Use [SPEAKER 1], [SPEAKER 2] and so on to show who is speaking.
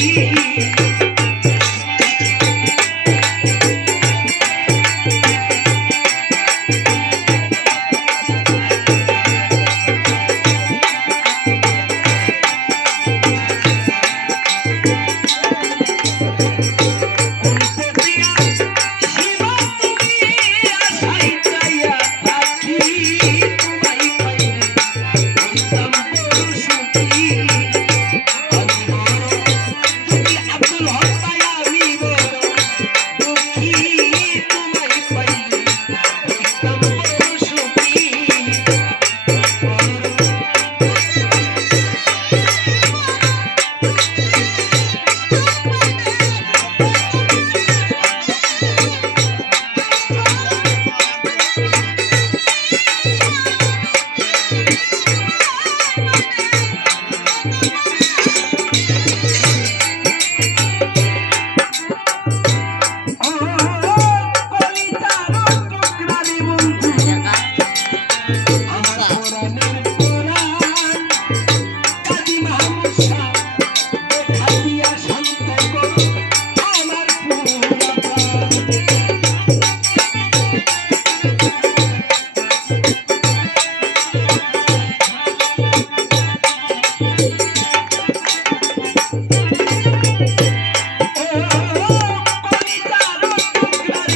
[SPEAKER 1] Thank you.